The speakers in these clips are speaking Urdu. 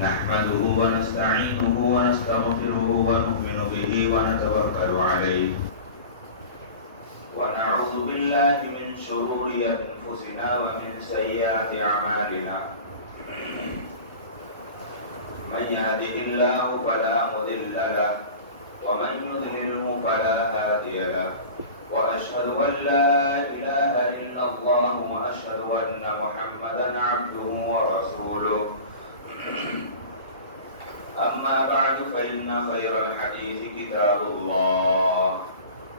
نحمده ونستعينه ونستغفره ونؤمن به ونتوكل عليه ونعوذ بالله من شرور أنفسنا ومن سيئات أعمالنا من يهده الله فلا مضل له ومن يضلله فلا هادي له وأشهد أن لا إله إلا الله وأشهد أن محمدا عبده ورسوله أما بعد فإن خير الحديث كتاب الله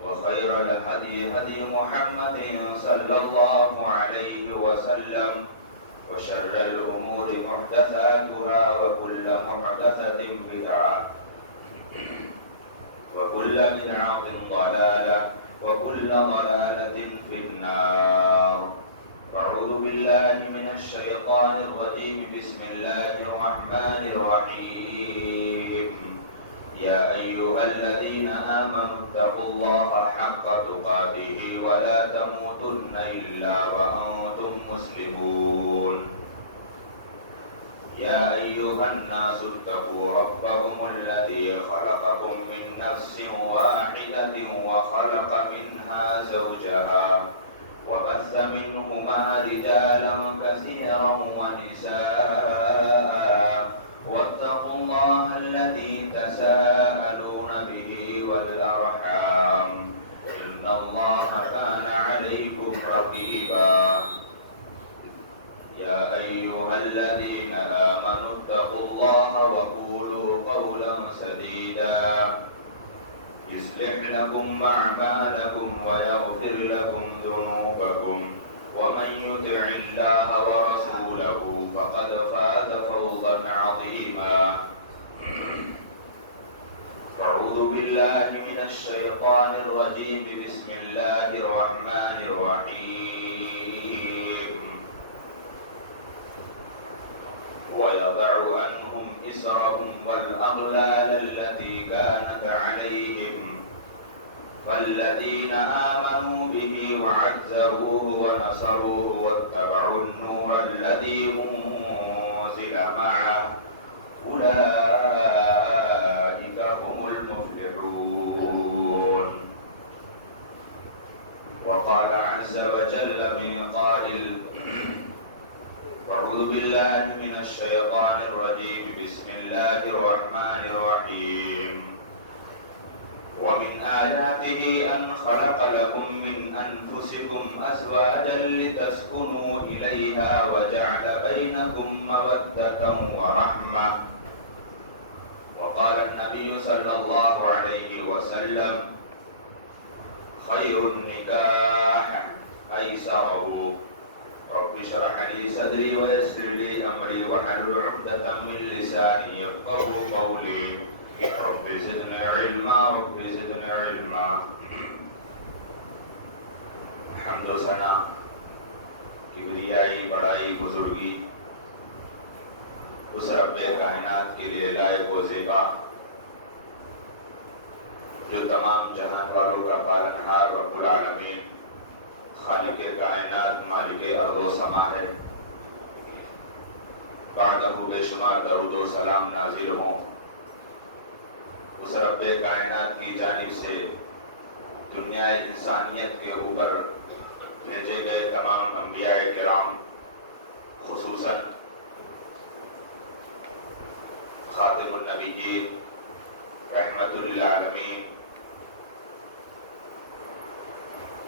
وخير الهدي هدي محمد صلى الله عليه وسلم وشر الأمور محدثاتها وكل محدثة بدعة وكل بدعة ضلالة وكل ضلالة في النار. أعوذ بالله من الشيطان الرجيم. بسم الله الرحمن الرحيم. يا أيها الذين آمنوا اتقوا الله حق تقاته ولا تموتن إلا وأنتم مسلمون. يا أيها الناس اتقوا ربكم الذي خلقكم من نفس واحدة وخلق منها زوجها وبث منهما رجالا كثيرا ونساء واتقوا الله الذي تساءلون به والأرحام إن الله كان عليكم رقيبا. يا أيها الذين آمنوا اتقوا الله وقولوا قولا سديدا يصلح لكم أعمالكم ويغفر لكم ذنوبكم ومن يطع الله ورسوله فقد فاز فوزا عظيما. أعوذ بالله من الشيطان الرجيم. بسم الله الرحمن الرحيم. ويضع عنهم إسرهم والأغلال التي كانت عليهم فالذين آمنوا به وعزروه ونصروه واتبعوا النور الذي أنزل معه أولئك هم المفلحون. وقال عز وجل من قائل. أعوذ بالله من الشيطان الرجيم. بسم الله الرحمن الرحيم. ومن آياته أن خلق لكم من أنفسكم أزواجا لتسكنوا إليها وجعل بينكم مودة ورحمة. وقال النبي صلى الله عليه وسلم خير النكاح أيسره. رب اشرح لي صدري ويسر لي أمري واحلل عقدة من لساني يفقهوا قولي. رب زدنا علما رب زدنا علما. حمد و ثنا کبریائی بڑائی بزرگی اس رب کائنات کے لیے لائق و زیبا جو تمام جہان والوں کا پالنہار رب العالمین خالق کائنات مالک ارض و سما ہے. بعدہ بے شمار درود و سلام نازل ہوں اس رب کائنات کی جانب سے دنیا انسانیت کے اوپر بھیجے گئے تمام انبیاء کرام خصوصاً خاتم النبیین رحمت للعالمین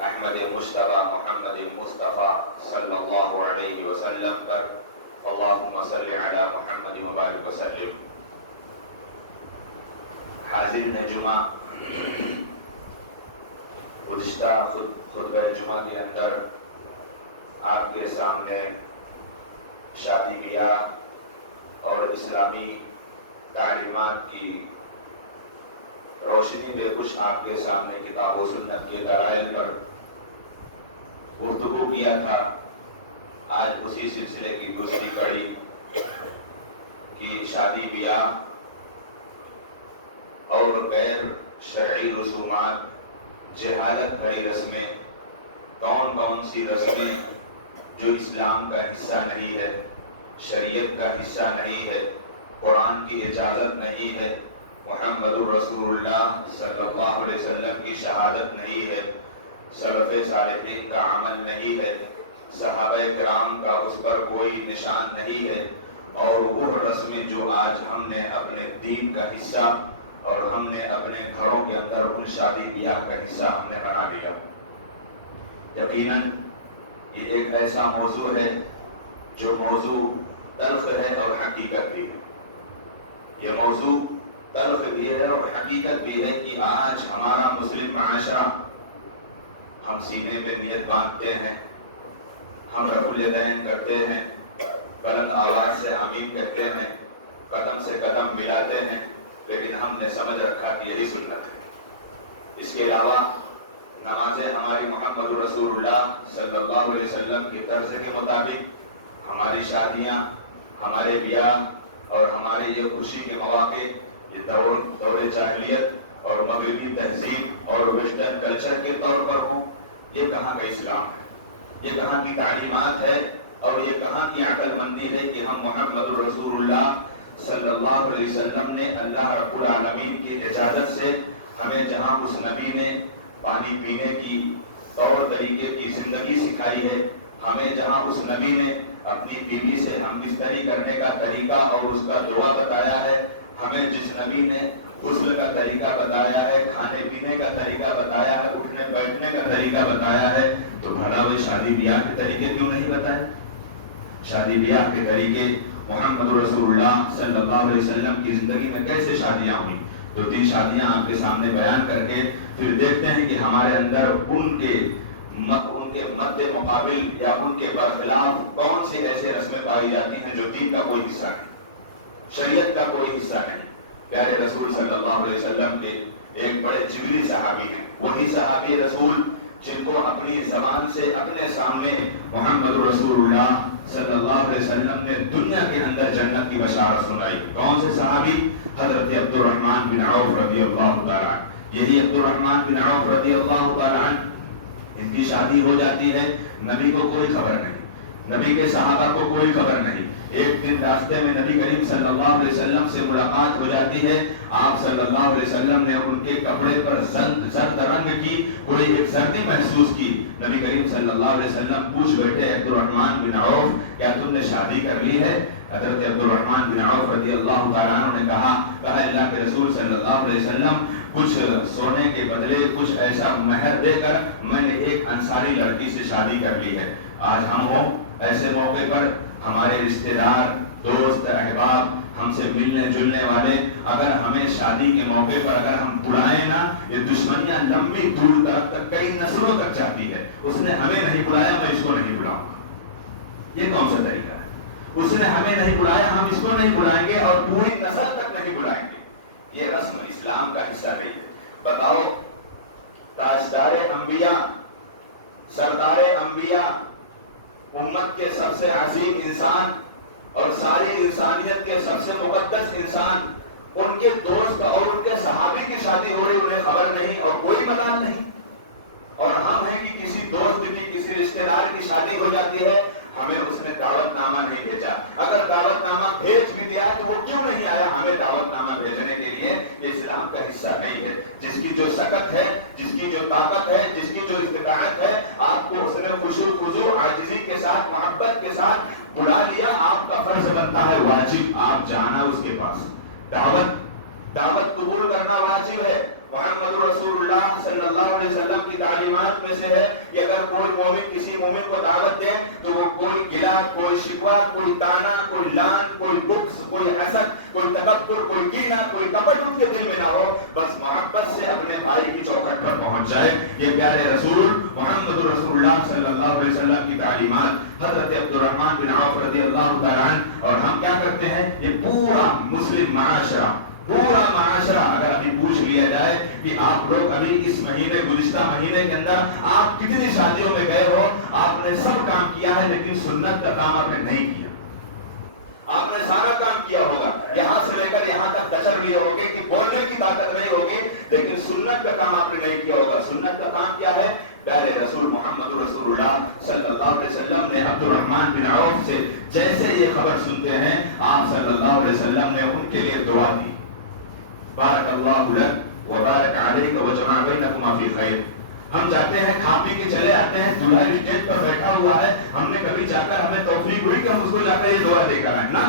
احمد مصطفیٰ محمد مصطفیٰ صلی اللہ علیہ وسلم پر اللہم صلی علی محمد مبارک وسلم. حاضر جمعہ گزشتہ خطبہ جمعہ کے اندر آپ کے سامنے شادی بیاہ اور اسلامی تعلیمات کی روشنی میں کچھ آپ کے سامنے کتاب و سنت کے دلائل پر گفتگو کیا تھا. آج اسی سلسلے کی دوسری کڑی کی شادی بیاہ اور غیر شرعی رسومات جہالت بھری رسمیں کون کون سی رسمیں جو اسلام کا حصہ نہیں ہے، شریعت کا حصہ نہیں ہے، بیان کی اجازت نہیں ہے، محمد الرسول اللہ صلی اللہ علیہ وسلم کی شہادت نہیں ہے، سلف صالحین کا عمل نہیں ہے، صحابہ کرام کا اس پر کوئی نشان نہیں ہے، اور وہ رسمیں جو آج ہم نے اپنے دین کا حصہ اور ہم نے اپنے گھروں کے اندر ان شادی بیاہ کا حصہ ہم نے بنا لیا۔ یقیناً یہ ایک ایسا موضوع ہے جو موضوع تلخ ہے اور حقیقت بھی ہے۔ یہ موضوع تلخ بھی ہے اور حقیقت بھی ہے کہ آج ہمارا مسلم معاشرہ، ہم سینے پہ نیت باندھتے ہیں، ہم رفع الیدین کرتے ہیں، بلند آواز سے آمین کہتے ہیں، قدم سے قدم ملاتے ہیں، لیکن ہم نے سمجھ رکھا کہ یہی سنت ہے۔ اس کے علاوہ نمازیں ہماری محمد رسول اللہ صلی اللہ علیہ وسلم کی طرز کے مطابق، ہماری شادیاں، ہمارے بیاہ اور ہمارے یہ خوشی کے مواقع، یہ دور جاہلیت اور مغربی تہذیب اور ویسٹرن کلچر کے طور پر ہوں، یہ کہاں کا اسلام ہے، یہ کہاں کی تعلیمات ہے، اور یہ کہاں کی عقل مندی ہے کہ ہم محمد رسول اللہ صلی اللہ علیہ وسلم نے اللہ رب العالمین کی اجازت سے ہمیں جہاں اس نبی نے پانی پینے کی طور طریقے کی زندگی سکھائی ہے، ہمیں جہاں اس نبی نے اپنی بیوی سے ہم بستری کرنے کا طریقہ اور اس کا دعا بتایا ہے، ہمیں جس نبی نے غسل کا طریقہ بتایا ہے، کھانے پینے کا طریقہ بتایا ہے، اٹھنے بیٹھنے کا طریقہ بتایا ہے، تو بھلا وہ شادی بیاہ کے طریقے کیوں نہیں بتائے؟ شادی بیاہ کے طریقے محمد رسول اللہ صلی اللہ علیہ وسلم کی زندگی میں کیسے شادیاں ہوئی؟ 2-3 شادیاں آپ کے سامنے بیان کر کے پھر دیکھتے ہیں کہ ہمارے اندر ان کے مد مقابل یا ان کے برخلاف کون سی ایسے رسمیں پائی جاتی ہیں جو دین کا کوئی حصہ نہیں، شریعت کا کوئی حصہ نہیں۔ پیارے رسول صلی اللہ علیہ وسلم کے ایک بڑے جبری صحابی ہیں، وہی صحابی رسول جن کو اپنی زبان سے اپنے سامنے محمد رسول اللہ صلی اللہ علیہ وسلم نے دنیا کے اندر جنت کی بشارت سنائی۔ کون سے صحابی؟ حضرت عبد الرحمن بن عوف رضی اللہ تعالیٰ عنہ۔ یہی عبد الرحمن بن عوف رضی اللہ تعالیٰ عنہ، ان کی شادی ہو جاتی ہے، نبی کو کوئی خبر نہیں، نبی کے صحابہ کو کوئی خبر نہیں۔ ایک دن راستے میں نبی کریم صلی اللہ علیہ وسلم سے ملاقات ہو جاتی ہے، آپ صلی اللہ علیہ وسلم نے ان کے کپڑے پر زرد رنگ کی کوئی ایک سردی محسوس کی۔ نبی کریم صلی اللہ علیہ وسلم پوچھ بیٹھے عبد الرحمن بن عوف، کیا تم نے شادی کر لی ہے؟ حضرت عبد الرحمن بن عوف رضی اللہ تعالیٰ عنہ نے کہا اللہ کے رسول صلی اللہ علیہ وسلم، کچھ سونے کے بدلے کچھ ایسا مہر دے کر میں نے ایک انصاری لڑکی سے شادی کر لی ہے۔ آج ہم ہوں ایسے موقع پر ہمارے رشتہ دار، دوست، احباب، ہم سے ملنے جلنے والے اگر ہمیں شادی کے موقع پر اگر ہم بلائیں نا، یہ دشمنیاں لمبی دور تک کئی نسلوں تک جاتی ہے۔ اس نے ہمیں نہیں بلایا، میں اس کو نہیں بلاؤں گا، یہ کون سا طریقہ ہے؟ اس نے ہمیں نہیں بلایا، ہم اس کو نہیں بلائیں گے اور پوری نسل تک نہیں بلائیں گے۔ یہ رسم اسلام کا حصہ نہیں ہے۔ بتاؤ، تاجدار انبیاء، سردار انبیاء، امت کے سب سے عظیم انسان اور ساری انسانیت کے سب سے مقدس انسان، ان کے دوست اور ان کے صحابی کی شادی ہو رہی، انہیں خبر نہیں اور کوئی مدد نہیں، اور ہم ہیں کہ کسی دوست کی، کسی رشتہ دار کی شادی ہو جاتی ہے، ہمیں اس نے دعوت نامہ نہیں بھیجا۔ اگر دعوت نامہ بھیج بھی دیا تو وہ کیوں نہیں آیا ہمیں دعوت نامہ بھیجنے کے لیے؟ یہ اسلام کا حصہ نہیں ہے۔ جس کی جو سکت ہے، جس کی جو طاقت ہے، جس کی جو استطاعت ہے، آپ کو اس نے خشوع خضوع عاجزی کے ساتھ، محبت کے ساتھ بلا لیا، آپ کا فرض بنتا ہے، واجب آپ جانا اس کے پاس، دعوت قبول کرنا واجب ہے۔ محمد رسول اللہ صلی اللہ علیہ وسلم کی تعلیمات میں سے ہے کہ اگر کوئی مومن کسی مومن کو دعوت دے تو وہ کوئی گلہ، کوئی شکوہ، کوئی تانا، کوئی لان، کوئی بغض، کوئی حسد، کوئی تکبر، کوئی کینہ، کوئی کپٹ ان کے دل میں نہ ہو، بس محبت سے اپنے بھائی کی چوکھٹ پر پہنچ جائے۔ یہ پیارے رسول محمد رسول اللہ صلی اللہ علیہ وسلم کی تعلیمات، حضرت عبد الرحمن بن عوف رضی اللہ تعالیٰ عنہ۔ اور ہم کیا کرتے ہیں؟ یہ پورا مسلم معاشرہ اگر ابھی پوچھ لیا جائے کہ آپ لوگ ابھی اس مہینے، گزشتہ مہینے کے اندر آپ کتنی شادیوں میں گئے ہو، آپ نے سب کام کیا ہے لیکن سنت کا کام آپ نے نہیں کیا۔ آپ نے سارا کام کیا ہوگا، یہاں سے لے کر یہاں تک کچر لیے ہوگے کہ بولنے کی طاقت نہیں ہوگی، لیکن سنت کا کام آپ نے نہیں کیا ہوگا۔ سنت کا کام کیا ہے؟ پیارے رسول محمد رسول اللہ صلی اللہ علیہ وسلم نے عبد الرحمن بن عوف سے جیسے یہ خبر سنتے ہیں، آپ صلی اللہ اللہ علیہ وسلم نے ان کے لیے دعا دی، بارک اللہ لک وبارک علیک وجمع بینکما فی خیر۔ ہم جاتے ہیں کھا پی کے چلے آتے ہیں، دلہا اسٹیج پر بیٹھا ہوا ہے، ہم نے کبھی جا کر ہمیں توفیق ہوئی کہ ہم اس کو جا کر یہ دعا دے کر آئیں نا،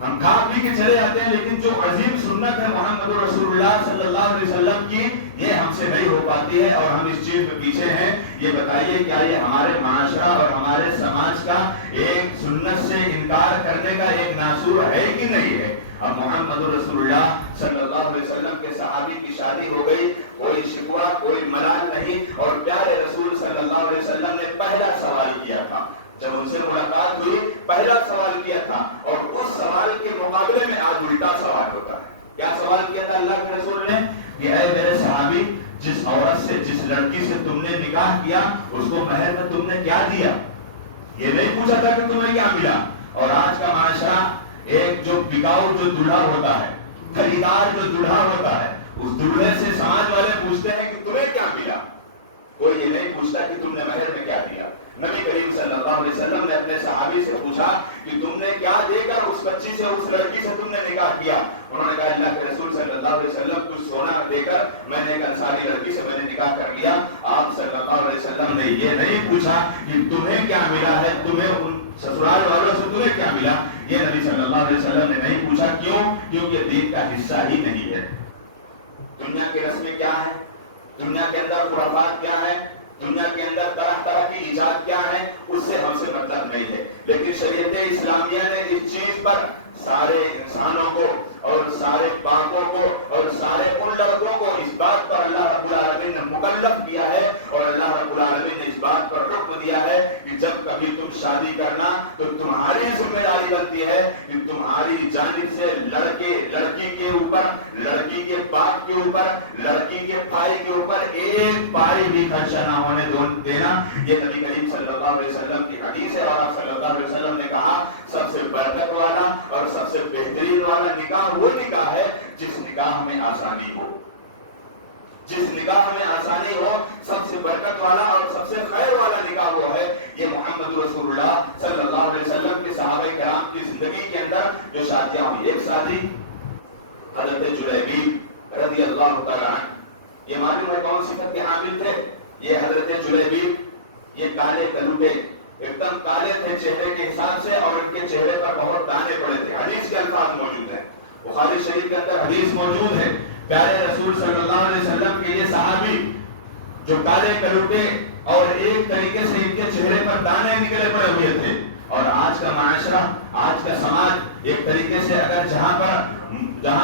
ہم کھا پی کے چلے آتے ہیں، لیکن جو عظیم سنت ہے محمد رسول اللہ صلی اللہ علیہ وسلم کی، یہ ہم سے نہیں ہو پاتی ہے اور ہم اس چیز میں پیچھے ہیں۔ یہ بتائیے کیا یہ ہمارے معاشرہ اور ہمارے سماج کا ایک سنت سے انکار کرنے کا ایک ناصور ہے کہ نہیں ہے؟ اب محمد رسول اللہ صلی اللہ علیہ وسلم کے صحابی کی شادی ہو گئی، کوئی شکوہ کوئی ملال نہیں، اور پیارے رسول صلی اللہ علیہ وسلم نے پہلا سوال کیا تھا، جب ان سے ملاقات ہوئی پہلا سوال کیا تھا، اور اس سوال کے مقابلے میں آج الٹا سوال ہوتا ہے۔ کیا سوال کیا تھا اللہ کے رسول نے کہ اے میرے صحابی، جس عورت سے جس لڑکی سے تم نے نکاح کیا اس کو مہر میں تم نے کیا دیا؟ یہ نہیں پوچھا تھا کہ تمہیں کیا ملا۔ اور آج کا معاشرہ ایک جو بکاؤ جو دلہا ہوتا ہے، خریدار جو دلہا ہوتا ہے، اس دلہے سے سماج والے پوچھتے ہیں کہ تمہیں کیا ملا، کوئی یہ نہیں پوچھتا کہ تم نے مہر میں کیا دیا۔ نبی کریم صلی اللہ علیہ وسلم نے اپنے صحابی سے پوچھا کہ تم نے کیا دے کر اس بچی سے اس لڑکی سے تم نے نکاح کیا؟ انہوں نے کہا اللہ کے رسول صلی اللہ علیہ وسلم کچھ سونا دے کر میں نے ایک انصاری لڑکی سے میں نے نکاح کر لیا۔ آپ صلی اللہ علیہ وسلم نے یہ نہیں پوچھا کہ تمہیں کیا ملا ہے، تمہیں ان سسرال والوں سے تمہیں کیا ملا، یہ نبی صلی اللہ علیہ وسلم نے نہیں پوچھا۔ کیوں؟ کیونکہ دین کا حصہ ہی نہیں ہے۔ دنیا کی رسمیں کیا ہے، دنیا کے اندر خرافات کیا ہے، دنیا کے اندر طرح طرح کی ایجاد کیا ہے، اس سے ہم سے مطلب نہیں ہے۔ لیکن شریعت اسلامیہ نے اس چیز پر سارے انسانوں کو اور سارے باغوں کو اور سارے ان لڑکوں کو اس بات پر اللہ رب العالمین نے مکلف کیا ہے، اور اللہ رب العالمین نے اس بات پر حکم دیا ہے کہ جب کبھی تم شادی کرنا تو تمہاری ذمہ داری بنتی ہے کہ تمہاری جانب سے لڑکی کے اوپر، لڑکی کے باپ کے اوپر، لڑکی کے بھائی کے اوپر ایک پائی بھی خرچہ نہ ہونے دینا۔ یہ نبی کریم صلی اللہ علیہ وسلم کی حدیث ہے، اور آپ صلی اللہ علیہ وسلم نے کہا سب سے برکت والا اور سب سے بہترین والا نکاح وہ نکاح ہے جس نکاح میں آسانی ہو، جس نکاح میں آسانی ہو، سب سے برکت والا اور سب سے خیر والا نکاح وہ ہے۔ یہ محمد رسول اللہ صلی اللہ علیہ وسلم کے صحابہ کرام کی زندگی کے اندر جو شادیاں ہوئی، ایک شادی حضرت جلیبیب رضی اللہ تعالیٰ عنہ، یہ معلوم ہے کون صفت کے حامل تھے؟ یہ حضرت جلیبیب، یہ کالے کلوٹے، ایک دم کالے تھے چہرے کے حساب سے، اور ان کے چہرے پر بہت دانے پڑے تھے۔ حدیث کے الفاظ موجود ہیں، بخاری شریف کے اندر حدیث موجود ہے، پیارے رسول صلی اللہ علیہ وسلم کے یہ صحابی جو کالے کلوٹے اور ایک طریقے سے ان کے چہرے پر دانے نکلے پڑے ہوئے تھے۔ اور آج کا معاشرہ، آج کا سماج ایک طریقے سے اگر جہاں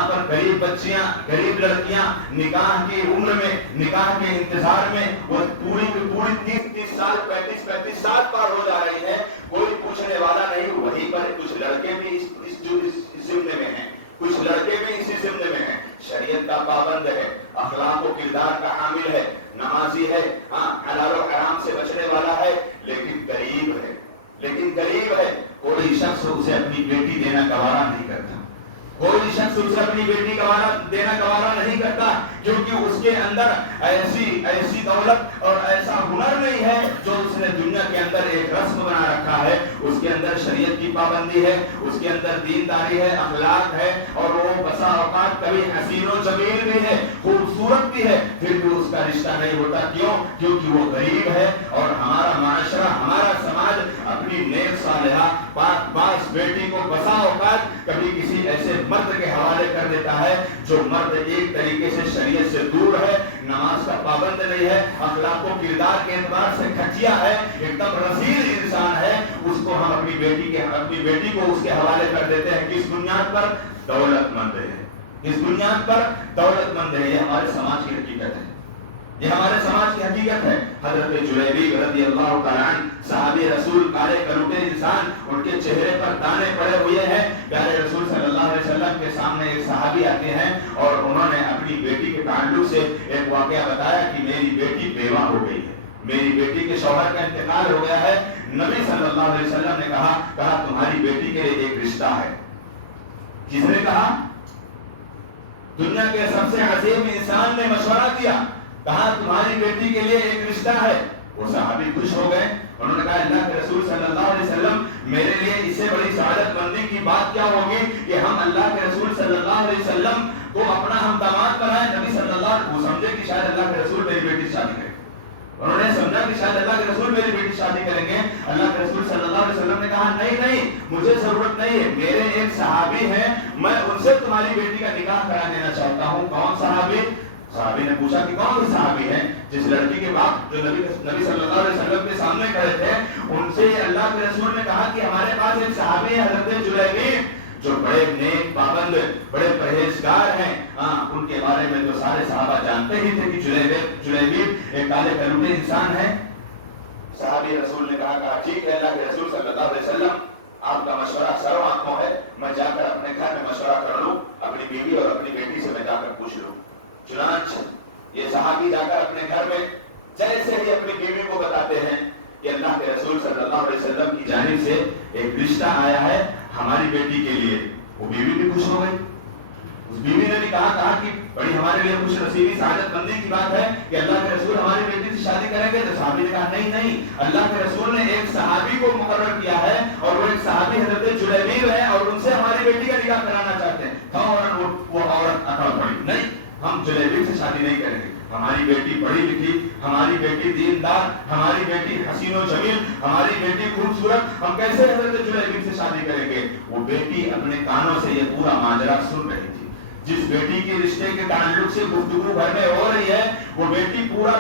پر غریب بچیاں، غریب لڑکیاں نکاح کی عمر میں، نکاح کے انتظار میں وہ پوری کی پوری 30 سال 35 سال پار ہو جا رہی ہے، کوئی پوچھنے والا نہیں۔ وہیں پر کچھ لڑکے بھی اس ضمن میں ہیں، کچھ لڑکے بھی اسی ضمن میں ہیں، شریعت کا پابند ہے، اخلاق و کردار کا حامل ہے، نمازی ہے، ہاں حلال و حرام سے بچنے والا ہے، لیکن غریب ہے، کوئی شخص اسے اپنی بیٹی دینا گوارا نہیں کرتا، کوئی شخص اسے اپنی بیٹی دینا گوارا نہیں کرتا، کیونکہ اس کے اندر ایسی دولت اور ایسا ہنر نہیں ہے جو اس نے دنیا کے اندر ایک رسم بنا رکھا ہے۔ اس کے اندر شریعت کی پابندی ہے، اس کے اندر دینداری ہے، اخلاق ہے، اور وہ بسا اوقات کبھی حسین و جمیل بھی ہے، خوبصورت بھی ہے، پھر بھی اس کا رشتہ نہیں ہوتا۔ کیوں؟ کیونکہ وہ غریب ہے۔ اور ہمارا معاشرہ، ہمارا سماج اپنی نیک صالحہ پاک باز بیٹی کو بسا اوقات کبھی کسی ایسے مرد کے حوالے کر دیتا ہے جو مرد ایک طریقے سے شریعت سے دور ہے، نماز کا پابند نہیں ہے، اخلاق و کردار کے اعتبار سے کھچیا ہے، ایک دم رذیل انسان ہے، اس کو ہم اپنی بیٹی کو اس کے حوالے کر دیتے ہیں۔ کس بنیاد پر؟ دولت مند ہے، کس بنیاد پر؟ دولت مند ہے۔ یہ ہمارے سماج کی حقیقت ہے، یہ ہمارے سماج کی حقیقت ہے۔ حضرت جلیبیب رضی اللہ تعالیٰ عنہ، صحابی رسول، کالے کلوٹے انسان، ان کے چہرے پر دانے پڑے ہوئے ہیں۔ پیارے رسول صلی اللہ علیہ وسلم کے سامنے ایک صحابی آتے ہیں اور انہوں نے اپنی بیٹی کے تعلق سے ایک واقعہ بتایا کہ میری بیٹی بیوہ ہو گئی ہے، میری بیٹی کے شوہر کا انتقال ہو گیا ہے۔ نبی صلی اللہ علیہ وسلم نے کہا تمہاری بیٹی کے لیے ایک رشتہ ہے۔ کس نے کہا؟ دنیا کے سب سے عظیم انسان نے مشورہ دیا، کہا تمہاری بیٹی کے لیے ایک رشتہ ہے۔ وہ صحابی خوش ہو گئے، انہوں نے کہا اللہ کے رسول صلی اللہ علیہ وسلم میرے لیے اس سے بڑی سعادت مندی کی بات کیا ہوگی کہ ہم اللہ کے رسول صلی اللہ علیہ وسلم کو اپنا ہم داماد بنائیں. نبی صلی اللہ علیہ وسلم سمجھے کہ شاید اللہ کے رسول میری بیٹی شادی کریں. انہوں نے سمجھا کہ شاید اللہ کے رسول میری بیٹی شادی کریں گے. اللہ کے رسول صلی اللہ علیہ وسلم نے کہا نہیں مجھے ضرورت نہیں ہے, میرے ایک صحابی ہیں, میں ان سے تمہاری بیٹی کا نکاح کرا دینا چاہتا ہوں. کون صحابی؟ صحابی نے پوچھا کہ کون سی صحابی ہے؟ جس لڑکی کے باپ جو نبی صلی اللہ علیہ وسلم کے سامنے کھڑے تھے, ان سے اللہ کے رسول نے کہا کہ ہمارے پاس ایک صحابی ہے حضرت جلیبیب, جو بڑے نیک پابند بڑے پرہیزگار ہیں. ان کے بارے میں تو سارے صحابہ جانتے ہی تھے کہ جلیبیب ایک کالے کلوٹے انسان ہے. صحابی رسول نے کہا ٹھیک ہے اللہ کے رسول صلی اللہ علیہ وسلم, آپ کا مشورہ سرو آنکھوں ہے, میں جا کر اپنے گھر میں مشورہ کر لوں, اپنی بیوی اور اپنی بیٹی سے میں جا کر پوچھ لوں. چنانچہ یہ صحابی جا کر اپنے گھر میں جیسے ہی اپنی بیوی کو بتاتے ہیں کہ اللہ کے رسول صلی اللہ علیہ وسلم کی جانب سے ایک رشتہ آیا ہے ہماری بیٹی کے لیے, وہ بیوی بھی خوش ہو گئی. اس بیوی نے بھی کہا کہ بڑی ہمارے لیے خوش نصیبی سعادت مندی کی بات ہے کہ اللہ کے رسول ہماری بیٹی سے شادی کریں گے. تو صحابی نے کہا نہیں اللہ کے رسول نے ایک صحابی کو مقرر کیا ہے اور وہ ایک صحابی حضرت جلیبیب ہے اور ان سے ہماری بیٹی کا نکاح کرانا چاہتے ہیں. وہ عورت اکڑ پڑی, نہیں ہم جلیبیب سے شادی نہیں کریں گے. ہماری بیٹی پڑھی لکھی, ہماری بیٹی دیندار, ہماری بیٹی حسین و جمیل, ہماری بیٹی خوبصورت, ہم کیسے حضرت جلیبیب سے شادی کریں گے؟ وہ بیٹی اپنے کانوں سے یہ پورا ماجرا سن رہی تھی. جس بیٹی کے رشتے کے تعلق سے گفتگو گھر میں ہو رہی ہے, وہ بیٹی پورا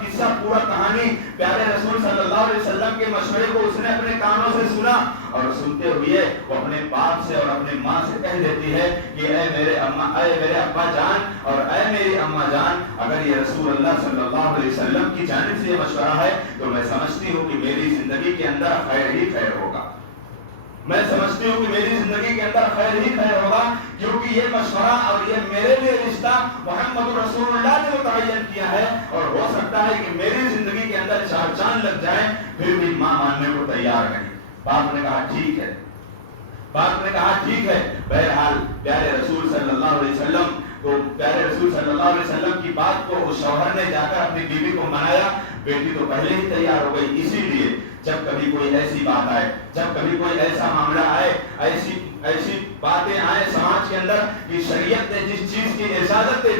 قصہ پورا کہانی پیارے رسول صلی اللہ علیہ وسلم کے مشورے کو اس نے اپنے کانوں سے سنا, اور سنتے ہوئے وہ اپنے باپ سے اور اپنے ماں سے کہہ دیتی ہے کہ اے میرے ابا جان اور اے میری اماں جان, اگر یہ رسول اللہ صلی اللہ علیہ وسلم کی جانب سے یہ مشورہ ہے تو میں سمجھتی ہوں کہ میری زندگی کے اندر خیر ہی خیر ہوگا. میں سمجھتی ہوں کہ میری زندگی کے اندر خیر ہی خیر ہوگا, کیونکہ یہ مشورہ اور یہ میرے لیے رشتہ محمد رسول اللہ نے متعین کیا ہے, اور ہو سکتا ہے کہ میری زندگی کے اندر 4 چاند لگ جائیں پھر بھی ماں ماننے کو تیار نہیں. باپ نے کہا ٹھیک ہے. بہرحال پیارے رسول صلی اللہ علیہ وسلم کی بات کو اس شوہر نے جا کر اپنی بیوی کو منایا. بیٹی تو پہلے ہی تیار ہو گئی. اسی لیے جب کبھی کوئی ایسی بات آئے, جب کبھی کوئی ایسا معاملہ آئے, ایسی باتیں آئے سماج کے اندر کہ شریعت نے جس چیز کی اجازت دے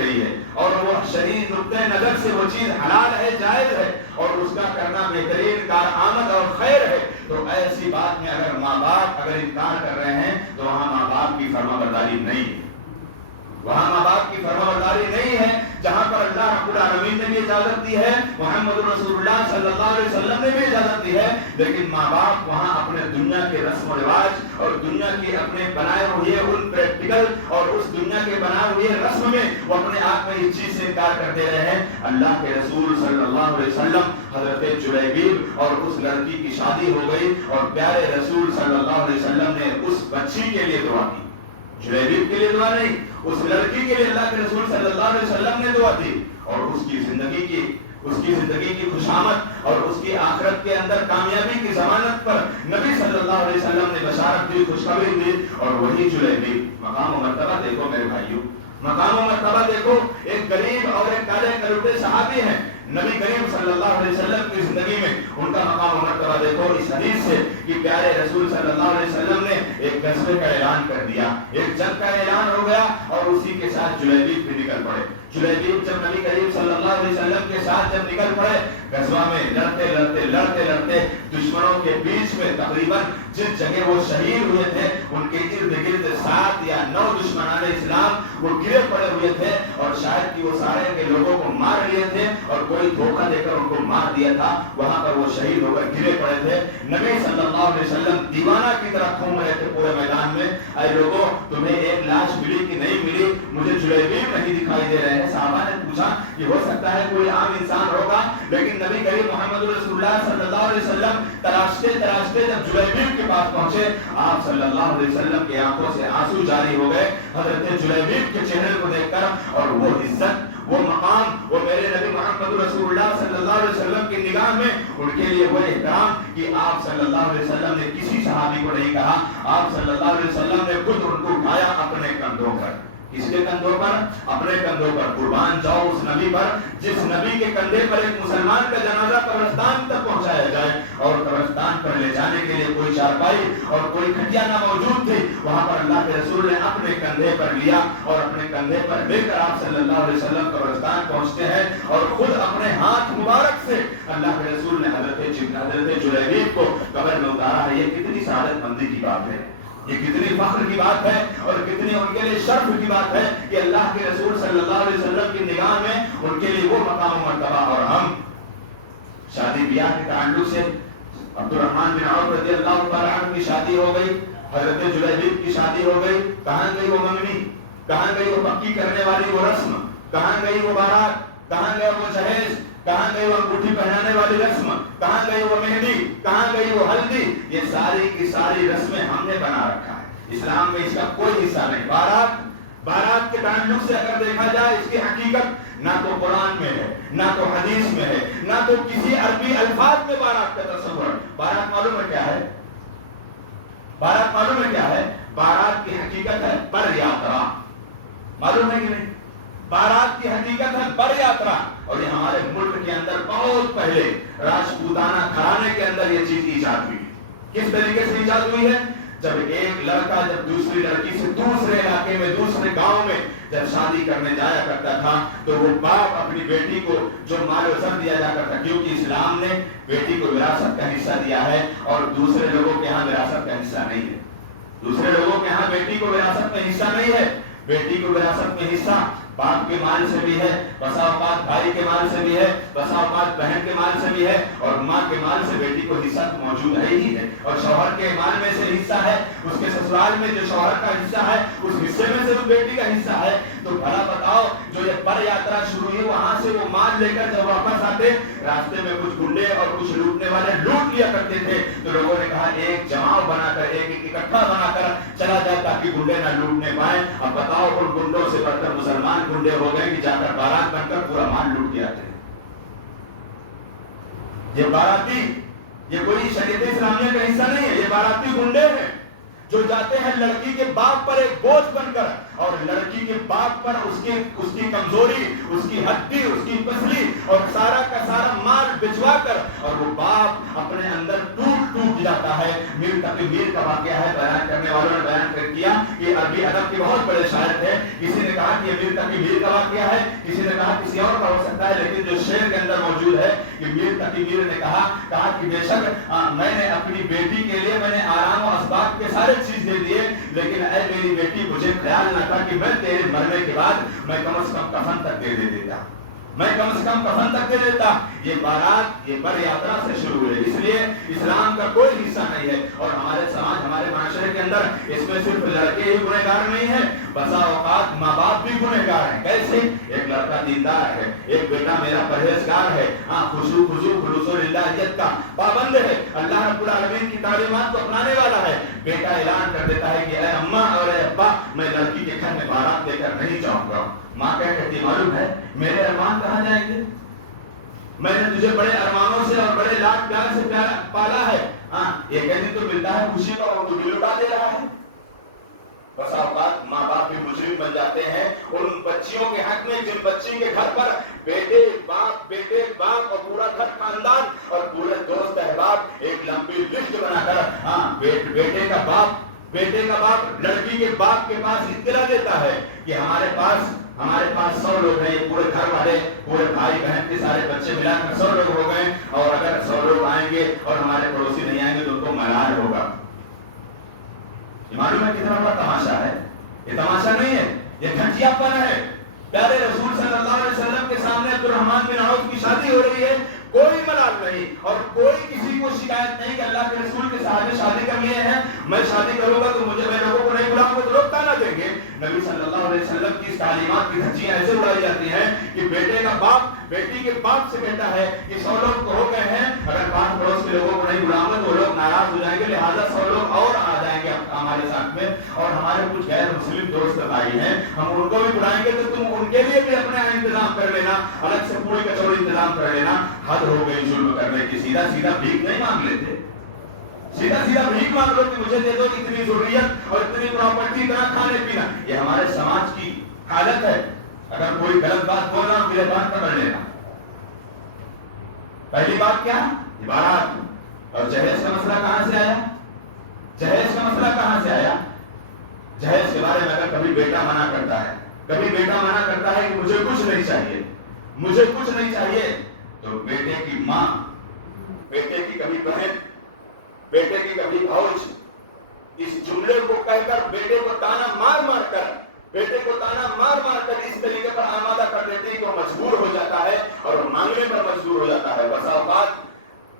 رہی ہے اور وہ شرعی نقطۂ نظر سے وہ چیز حلال ہے, جائز ہے اور اس کا کرنا بہترین کارآمد اور خیر ہے, تو ایسی بات میں اگر ماں باپ اگر انکار کر رہے ہیں تو وہاں ماں باپ کی فرمانبرداری نہیں ہے. جہاں پر اللہ رب العالمین نے بھی اجازت دی ہے, محمد رسول اللہ صلی اللہ علیہ وسلم نے بھی اجازت دی ہے, لیکن ماں باپ وہاں اپنے دنیا کے رسم و رواج اور دنیا کے اپنے بنائے ہوئے ان پریکٹیکل اور اس دنیا کے بنائے ہوئے رسم میں وہ اپنے آپ میں اس چیز سے انکار کرتے رہے ہیں. اللہ کے رسول صلی اللہ علیہ وسلم حضرت جلیبیب اور اس لڑکی کی شادی ہو گئی, اور پیارے رسول صلی اللہ علیہ وسلم نے اس بچی کے لیے دعا کی. جلیبیب کے لیے دعا نہیں, اس لڑکی کے لیے اللہ کے رسول صلی اللہ علیہ وسلم نے دعا دی, اور اس کی زندگی کی خوشامد اور اس کی آخرت کے اندر کامیابی کی ضمانت پر نبی صلی اللہ علیہ وسلم نے بشارت دی, خوشخبری دی. اور وہی جلیبیب, مقام و مرتبہ دیکھو میرے بھائیوں, مقام و مرتبہ دیکھو. ایک غریب اور ایک کالے کلوٹے صحابی ہیں, نبی کریم صلی اللہ علیہ وسلم کی زندگی میں ان کا مقام و مرتبہ دیکھو اس حدیث سے کہ پیارے رسول صلی اللہ علیہ وسلم نے ایک غزوے کا اعلان کر دیا, ایک جنگ کا اعلان ہو گیا, اور اسی کے ساتھ جلیبیب بھی نکل پڑے. جلیبیب جب نبی کریم صلی اللہ علیہ وسلم کے ساتھ جب نکل پڑے غزوہ میں, لڑتے دشمنوں کے بیچ میں تقریباً جس جگہ وہ شہید ہوئے تھے ان کے ارد گرد 7 یا 9 دشمنان اسلام وہ گرے پڑے ہوئے تھے, اور شاید کہ وہ سارے کے لوگوں کو مار لیے تھے اور کوئی دھوکہ دے کر ان کو مار دیا تھا. وہاں پر وہ شہید ہو کر گرے پڑے تھے. نبی صلی اللہ علیہ وسلم دیوانہ کی طرح گھوم رہے تھے پورے میدان میں, اے لوگوں تمہیں ایک لاش ملی کہ نہیں ملی, مجھے جلیبیب نہیں دکھائی دے رہے ہیں. صحابہ نے پوچھا کہ ہو سکتا ہے کوئی عام انسان ہوگا, لیکن نبی کریم محمد رسول اللہ صلی اللہ علیہ وسلم تلاشتے جب جلیبیب کے پاس پہنچے, آپ صلی اللہ علیہ وسلم کی آنکھوں سے آنسو جاری ہو گئے حضرت جلیبیب کے چہرے کو دیکھ کر, اور وہ عزت, وہ مقام, وہ میرے نبی محمد رسول اللہ صلی اللہ علیہ وسلم کی نگاہ میں ان کے لیے وہ احترام کہ آپ صلی اللہ علیہ وسلم نے کسی صحابی کو نہیں کہا, آپ صلی اللہ علیہ وسلم نے خود ان کو اٹھایا اپنے کندھوں پر. کس کے کندھوں پر؟ اپنے کندھوں پر. قربان جاؤ اس نبی پر جس نبی کے کندھے پر ایک مسلمان کا جنازہ قبرستان تک پہنچایا جائے اور قبرستان پر لے جانے کے لیے کوئی چارپائی اور کوئی کھٹیا نہ موجود تھی. وہاں پر اللہ کے رسول نے اپنے کندھے پر لیا اور اپنے کندھے پر لے کر آپ صلی اللہ علیہ وسلم قبرستان پہنچتے ہیں اور خود اپنے ہاتھ مبارک سے اللہ کے رسول نے حضرت جلیبیب کو قبر میں اتارا ہے. یہ کتنی سعادت مندی کی بات ہے, یہ کتنی فخر کی بات ہے اور کتنی ان کے لیے شرف کی بات ہے کہ اللہ کے رسول صلی اللہ علیہ وسلم کی نگاہ میں ان کے لیے وہ مقام و مرتبہ. اور ہم شادی بیاہ کے تعلق سے عبد الرحمن بن عوف رضی اللہ تعالیٰ عنہ کی شادی ہو گئی, حضرت جلیبیب کی شادی ہو گئی. کہاں گئی وہ منگنی, کہاں گئی وہ پکی کرنے والی وہ رسم, کہاں گئی وہ بارات, کہاں گیا وہ جہیز, کہاں گئی وہ انگوٹھی پہنانے والی رسم, کہاں گئی وہ مہندی, کہاں گئی وہ ہلدی. یہ ساری کی ساری رسمیں ہم نے بنا رکھا ہے. اسلام میں اس کا کوئی حصہ نہیں. بارات کے تعلق سے اگر دیکھا جائے اس کی حقیقت نہ تو قرآن میں ہے, نہ تو حدیث میں ہے, نہ تو کسی عربی الفاظ میں بارات کا تصور. بارات معلوم ہے کیا ہے؟ بارات معلوم ہے کیا ہے؟ بارات کی حقیقت ہے بر یاترا. معلوم ہے کہ نہیں؟ بارات کی حقیقت ہے بر یاترا. اور یہ ہمارے ملک کے اندر بہت پہلے راجپوتانہ گھرانے کے اندر یہ چیز ایجاد ہوئی. کس طریقے سے ایجاد ہوئی ہے؟ جب ایک لڑکا جب دوسری لڑکی سے دوسرے علاقے میں دوسرے گاؤں میں جب شادی کرنے جایا کرتا تھا تو وہ باپ اپنی بیٹی کو جو مال و زر دیا جاتا تھا, کیونکہ اسلام نے بیٹی کو وراثت کا حصہ دیا ہے اور دوسرے لوگوں کے ہاں وراثت کا حصہ نہیں ہے. دوسرے لوگوں کے ہاں بیٹی کو وراثت میں حصہ نہیں ہے. بیٹی کو وراثت میں حصہ باپ کے مال سے بھی ہے, بسا اوقات بھائی کے مال سے بھی ہے, بسا اوقات بہن کے مال سے بھی ہے, اور ماں کے مال سے بیٹی کو حصہ موجود ہے ہی ہے. اور شوہر کے مال میں سے حصہ ہے, اس کے سسرال میں جو شوہر کا حصہ ہے اس حصے میں سے وہ بیٹی کا حصہ ہے. تو بھلا بتاؤ جو یہ پر یاترا شروع ہوئی وہاں سے وہ مال لے کر جب واپس آتے, راستے میں کچھ گنڈے اور کچھ لوٹنے والے لوٹ لیا کرتے تھے. تو لوگوں نے کہا ایک جماؤ بنا کر, ایک اکٹھا بنا کر چلا جائے تاکہ گنڈے نہ لوٹنے پائیں. اب بتاؤ ان گنڈوں سے بڑھ کر مسلمان گنڈے ہو گئے کہ جا کر بارات بن کر پورا مال لوٹ کے آتے ہیں. یہ باراتی یہ کوئی شریعت اسلامیہ کا حصہ نہیں ہے. یہ باراتی گنڈے ہیں جو جاتے ہیں لڑکی کے باپ پر ایک بوجھ بن کر, اور لڑکی کے باپ پر اس کی کمزوری, اس کی ہڈی, اس کی پسلی اور سارا کا سارا مال بچوا کر, اور وہ باپ اپنے اندر ٹوٹ جاتا ہے. میر تقی میر کا واقعہ ہے, بیان کرنے والوں نے بیان کر کیا کہ عربی ادب کے بہت بڑے شاعر تھے. کسی نے کہا کہ یہ میر تقی میر کا واقعہ ہے, کسی نے کہا کسی اور کا ہو سکتا ہے, لیکن جو شعر کے اندر موجود ہے کہ میر تقی میر نے کہا کہ بے شک میں نے اپنی بیٹی کے لیے میں نے آرام و اسباب کے سارے چیز دے دیے, لیکن اے میری بیٹی مجھے خیال نہ تھا کہ میں تیرے مرنے کے بعد میں کم از کم کفن تک دے دیتا, میں کم از کم کفن تک دے دیتا. یہ بارات یہ بر یاترا سے شروع ہوئی, اس لیے اسلام کا کوئی حصہ نہیں ہے. اور ہمارے سماج ہمارے معاشرے کے اندر اس میں صرف لڑکے ہی گنہگار نہیں ہیں, بسا اوقات ماں باپ بھی گنہگار ہیں. کیسے؟ ایک لڑکا دیندار ہے, ایک بیٹا میرا پرہیزگار ہے, خلوص و للہیت کا پابند ہے, اللہ رب العالمین کی تعلیمات کو اپنانے والا ہے. بیٹا اعلان کر دیتا ہے کہ اے اماں اور اے ابا میں لڑکی کے گھر میں بارات لے کر نہیں جاؤں گا. ماں کیا کہتی ہے معلوم ہے؟ میرے ارمان کہاں جائیں گے؟ میں نے تجھے بڑے ارمانوں سے اور بڑے لاڈ پیار سے پالا ہے. یہ کہنے تو ملتا ہے خوشی کا, اور تو دل اٹھا دے رہا ہے. بس اوقات ماں باپ بھی مجرم بن جاتے ہیں ان بچیوں کے حق میں جن بچی کے گھر پر بیٹے باپ اور پورا گھر خاندان اور پورے دوست احباب ایک لمبی لسٹ بنا کر بیٹے کا باپ لڑکی کے باپ کے پاس اطلاع دیتا ہے کہ ہمارے پاس 100 لوگ ہیں, یہ پورے گھر والے پورے بھائی بہن کے سارے بچے ملا کر 100 لوگ ہو گئے, اور اگر 100 لوگ آئیں گے اور ہمارے پڑوسی نہیں آئیں گے تو ان کو ملال ہوگا. یہ معلوم ہے کتنا بڑا تماشا ہے؟ یہ تماشا نہیں ہے, یہ گھنٹیا پن ہے. پیارے رسول صلی اللہ علیہ وسلم کے سامنے عبد الرحمن بن عوف کی شادی ہو رہی ہے, کوئی ملال نہیں اور کوئی کسی کو شکایت نہیں کہ اللہ کے رسول کے صحابہ شادی کر لیے ہیں, میں شادی کروں گا تو میں لوگوں کو نہیں بلاؤں گا تو لوگ تانا دیں گے. نبی صلی اللہ علیہ وسلم کی تعلیمات کی دھجیاں ایسے اڑائی جاتی ہیں کہ بیٹے کا باپ بیٹی کے باپ سے کہتا ہے کہ 100 لوگ تو ہو گئے ہیں, اگر 5 پڑوس کے لوگوں کو نہیں بلاؤں گا تو لوگ ناراض ہو جائیں گے, لہٰذا 100 لوگ اور آ جائیں گے ہمارے ساتھ میں, اور ہمارے کچھ غیر مسلم دوست بھائی ہیں ہم ان کو بھی بلائیں گے تو تم ان کے لیے بھی اپنا انتظام کر لینا, الگ سے پوری کچوری انتظام کر لینا. حد ہو گئی ظلم کرنے کی. سیدھا بھیک نہیں مانگ لیتے, سیدھا بھیک مانگ لو کہ مجھے دے دو اتنی ضروریت اور اتنی پراپرٹی, اتنا کھانے پینا. یہ ہمارے سماج کی حالت ہے. اگر کوئی غلط بات بول رہا ہوں میرے بات پکڑ لینا. پہلی بات کیا؟ عبارات. اور جہیز کا مسئلہ کہاں سے آیا؟ جہیز کا مسئلہ کہاں سے آیا؟ جہیز کے بارے میں اگر کبھی بیٹا منع کرتا ہے، کبھی بیٹا منع کرتا ہے کہ مجھے کچھ نہیں چاہیے، مجھے کچھ نہیں چاہیے، تو بیٹے کی ماں، بیٹے کی کبھی بہن، بیٹے کی کبھی بھاؤج اس جملے کو کہہ کر بیٹے کو تانا مار مار کر، بیٹے کو تانا مار مار کر اس طریقے پر آمادہ کر دیتے ہیں کہ وہ مجبور ہو جاتا ہے اور مانگنے پر مجبور ہو جاتا ہے. بسا اوقات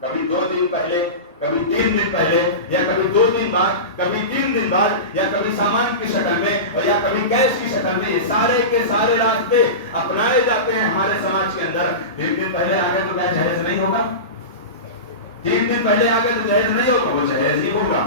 کبھی 2 دن پہلے، کبھی 3 دن پہلے، یا کبھی 2 دن بعد، کبھی 3 دن بعد، یا کبھی سامان کی شکل میں اور یا کبھی کیش کی شکل میں، یہ سارے کے سارے راستے اپنائے جاتے ہیں ہمارے سماج کے اندر. 3 دن پہلے آگے تو کیا جہیز نہیں ہوگا؟ 3 دن پہلے آگے تو جہیز نہیں ہوگا، وہ جہیز ہی ہوگا،